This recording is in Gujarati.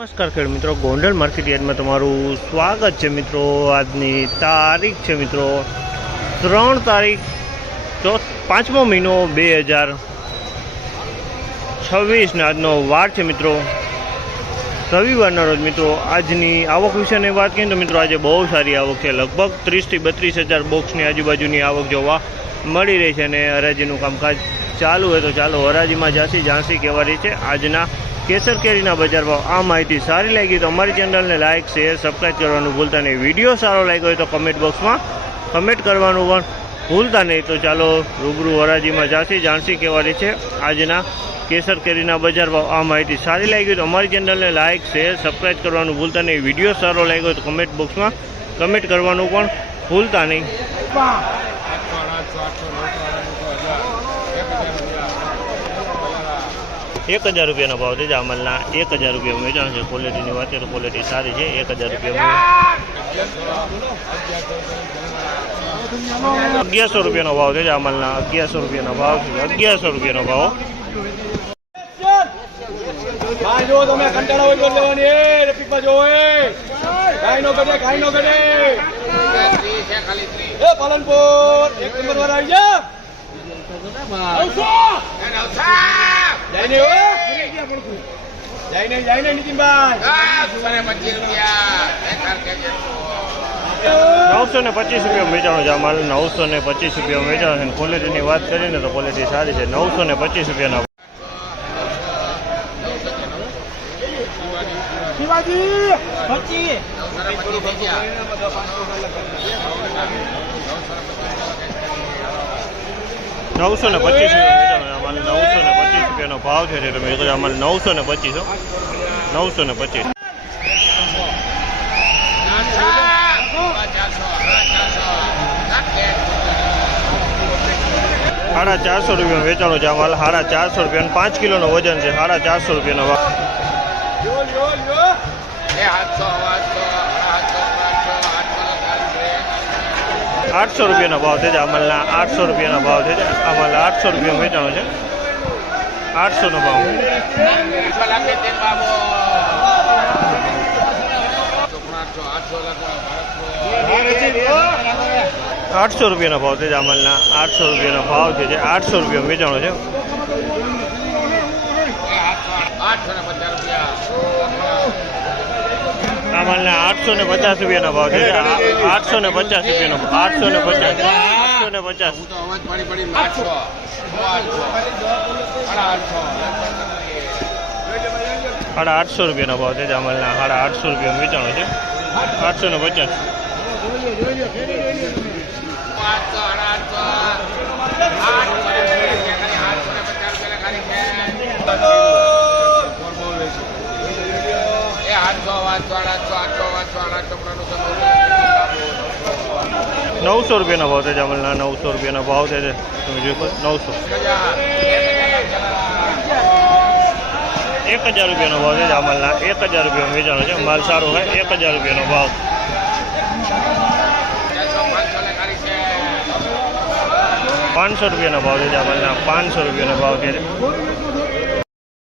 નમસ્કાર ખેડૂત મિત્રો, ગોંડલ માર્કેટ યાર્ડમાં તમારું સ્વાગત છે મિત્રો। આજની તારીખ છે મિત્રો 3 તારીખ 5મો મહિનો 2026 ને આજનો વાર છે મિત્રો રવિવારના રોજ મિત્રો। આજની આવક વિશેની વાત કરીએ તો મિત્રો આજે બહુ સારી આવક છે, લગભગ 30 થી 32 હજાર બોક્સની આજુબાજુની આવક જોવા મળી રહી છે અને હરાજીનું કામકાજ ચાલુ હોય તો ચાલો હરાજીમાં જાણસી કેવા રહી છે આજના કેસર કેરીના બજાર ભાવ। આ માહિતી સારી લાગી તો અમારી ચેનલને લાઇક શેર સબસ્ક્રાઈબ કરવાનું ભૂલતા નહીં। વિડીયો સારો લાગ્યો હોય તો કમેન્ટ બોક્સમાં કમેન્ટ કરવાનું પણ ભૂલતા નહીં। તો ચાલો રૂબરૂ હરાજીમાં જાણસી કેવા રહી છે આજના કેસર કેરીના બજાર ભાવ। આ માહિતી સારી લાગી તો અમારી ચેનલને લાઇક શેર સબસ્ક્રાઈબ કરવાનું ભૂલતા નહીં। વિડીયો સારો લાગ્યો હોય તો કમેન્ટ બોક્સમાં કમેન્ટ કરવાનું પણ ભૂલતા નહીં। 1000 રૂપિયાનો ભાવ છે। જામલના 1000 રૂપિયા વેચાણ છે। ક્વોલિટીની વાત કરીએ તો ક્વોલિટી સારી છે। 1000 રૂપિયા 1100 રૂપિયાનો ભાવ છે। જામલના 1100 રૂપિયાનો ભાવ છે। 1100 રૂપિયાનો ભાવ। પાલનપુર 1 નંબર વાળા આવી જા જઈને નીતિનભાઈ 925 રૂપિયા વેચાણો છે। અમારે 925 રૂપિયા વેચાણો છે। ક્વોલિટીની વાત કરીએ ને તો ક્વોલિટી સારી છે। 925 રૂપિયાના 925 રૂપિયા અમારે 925 રૂપિયાનો ભાવ છે। તમે અમારે 925 925 450 રૂપિયા વેચાણો છે। અમારે 450 રૂપિયા 5 કિલોનો વજન છે। 450 રૂપિયાનો ભાવ। 800 રૂપિયાનો ભાવ છે। અમલના 800 રૂપિયાનો ભાવ છે। અમલ 800 રૂપિયા વેચાણો છે। 800 નો ભાવ। 800 રૂપિયાનો ભાવ છે। અમલના 800 રૂપિયાનો ભાવ છે। 800 રૂપિયા વેચાણો છે। અમલના 850 રૂપિયાનો ભાવ છે। 850 રૂપિયાનો 850 850 રૂપિયાનો ભાવ છે। અમલના 850 રૂપિયા વેચાણો છે। 850 900 રૂપિયાનો ભાવ છે। અમલના 900 રૂપિયાનો ભાવ છે। તમે જોઈ 900 1000 રૂપિયાનો ભાવ છે। અમલના 1000 રૂપિયા વેચાણો છે। માલ સારો હોય 1000 રૂપિયાનો ભાવ। 500 રૂપિયાનો ભાવ છે। અમલના 500 રૂપિયાનો ભાવ છે।